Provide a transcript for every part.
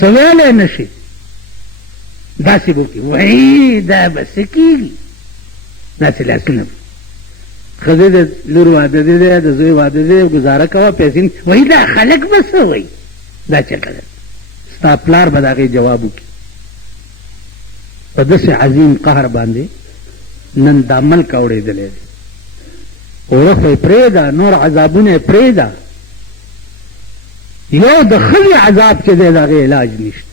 سویلې نشي داسې وکړي وایي دا به څه کېږي داسې لاسونه ښځې د لور واده دی د زوی واده دی ګزاره کوه پیسې وایي دا خلک به څه وایي دا چېرته ده ستا پلار به د هغې جواب وکړي په داسې عظیم قهر باندې نن دا ملک اوړېدلی دی اوړه خو یې پرېږده نور عذابونه یې پرېږده یو د ښځې عذاب چې دی د هغې علاج نشته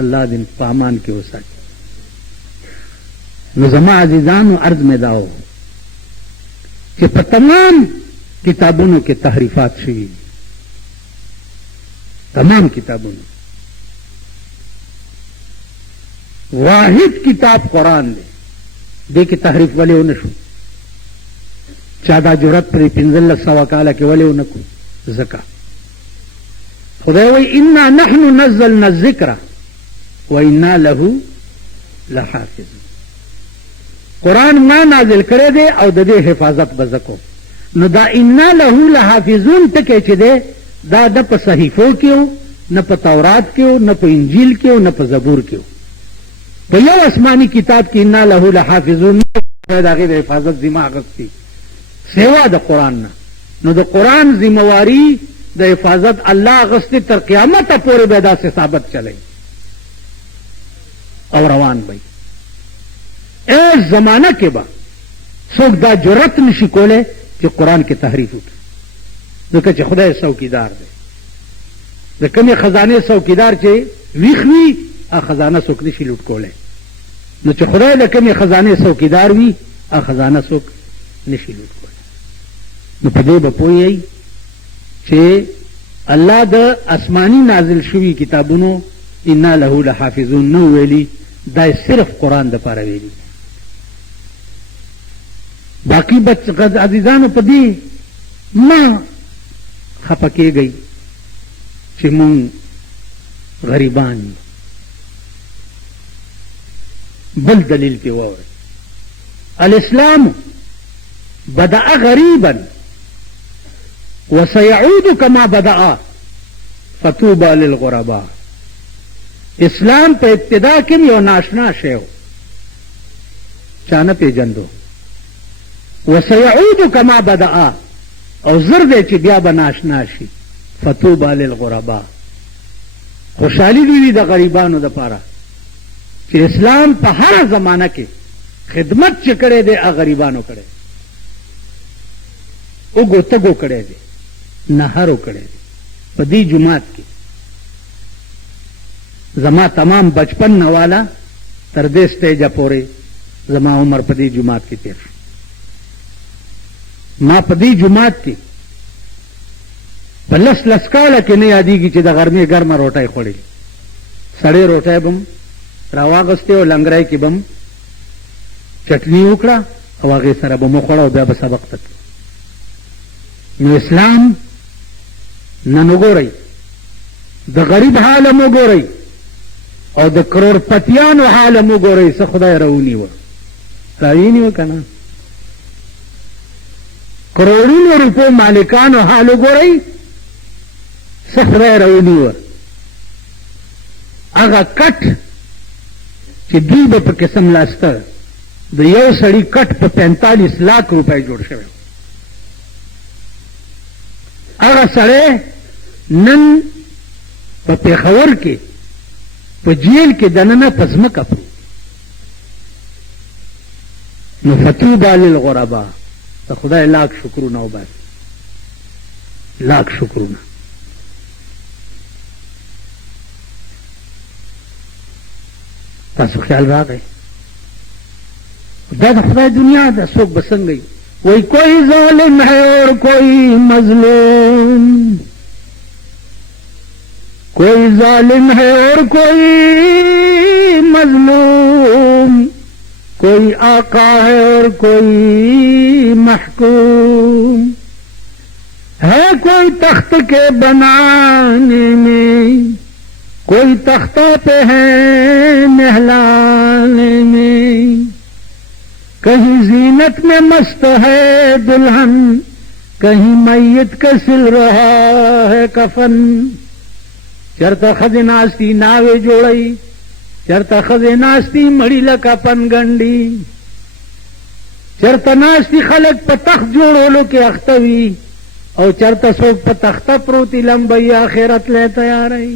الله دې په امان کې وساتي نو زما عزیزانو عرض مې دا و چې په تمام کتابونو کې تحریفات شوي دي تمام کتابونو واحد کتاب قرآن دی دې کې تحریف ولې ونه شو چا دا جرأت پرې 1500 کاله کې ولې ونه کړو ځکه خدای وایي انا نحن نزلنا الذکر وإنا له لحافظون قرآن ما نازل کړی دی او د دې حفاظت به زه کوم نو دا انا له لحافظون ټکی چې دی دا د په صحیفو کې و نه په تورات کې و نه په انجیل کې و نه په زبور کې و په یو آسماني کتاب کې انا له لحافظون د هغې د حفاظت ذمه اخیستې سوا د قرآن نه نو د قرآن ذمواري د حفاظت الله اخیستې تر قیامته پورې به داسې ثابت چلی او روان بھئی اس زمانہ کے با څوک دا جرأت نشي کولی چې قرآن کې تحریف وکړي ځکه چې خدای څوکیدار دی د کومې خزانې څوکیدار چې ویښ وي هغه خزانه څوک نشي لوټ کولی نو چې خدای د کومې خزانې څوکیدار وي هغه خزانه څوک نشي لوټ کولی نو په دې به پوهیئ چې الله د آسماني نازل شوي کتابونو انا له لحافظون نو ویلي دا صرف قرآن د پاره ویلي باقی عزیزانو په دې ما خفه کېږئ چې مونږ غریبان یو بل دلیل پې واورئ الاسلام بدأ غریبا وسيعود كما بدأ فطوبى للغرباء اسلام په ابتدا کې یو ناشنا شی و چا نه پېژندو وسيعود كما بدأ او زر دی چې بیا به ناشنا شي فطوبى للغرباء خوشحالي دې وي د غریبانو دپاره چې اسلام په هره زمانه کې خدمت چې کړی دی هغه غریبانو کړی اوږو تږو کړی دی نهرو کړی دی په دې جومات کې زما تمام بچپن نه والا تر دې سټیجه پورې زما عمر په دې جومات کې تیر شو ما په دې جومات کې په لس کاله کې نه یادېږي چې د غرمې ګرمه روټۍ خوړلې سړې روټۍ به م راواغستې او لنګرای کې به م چټني وکړه او هغې سره به مو خوړه او بیا به سبق ته تلو نو اسلام نن وګورئ د غریب حال هم وګورئ او د کروڑپتیانو حال هم وګورئ څه خدای راونیوه راونیوه که نه کروڑونو روپو مالکانو حال وګورئ څه خدای راونیوه هغه کټ چې دوی به په قسم لاسته د یو سړي کټ په 45 لاک روپۍ جوړ شوی هغه سړی نن په پېښور کې په جیل کې دننه په ځمکه پروت نو فطوبى للغرباء د خدای لاک شکرونه وباسي لاک شکرونه تاسو خیال راغی دا د خدای دنیا ده څوک به څنګه وي وہی کوئی ظالم ہے اور کوئی مظلوم کوئی ظالم ہے اور کوئی مظلوم کوئی آقا ہے اور کوئی محکوم ہے کوئی تخت کے بنانے میں کوئی تختہ پہ ہے نہلانے میں کہیں زینت میں مست ہے دلہن کہیں میت کا سل رہا ہے کفن چرته خزه ناستی ناوې جوړی، چرته خزه ناستی مړی لکه پنګنډي، چرته ناستی خلک په تخت جوړولو کې اخته وي او چرته څوک په تخته پروتي لمبي آخرت له تیاری.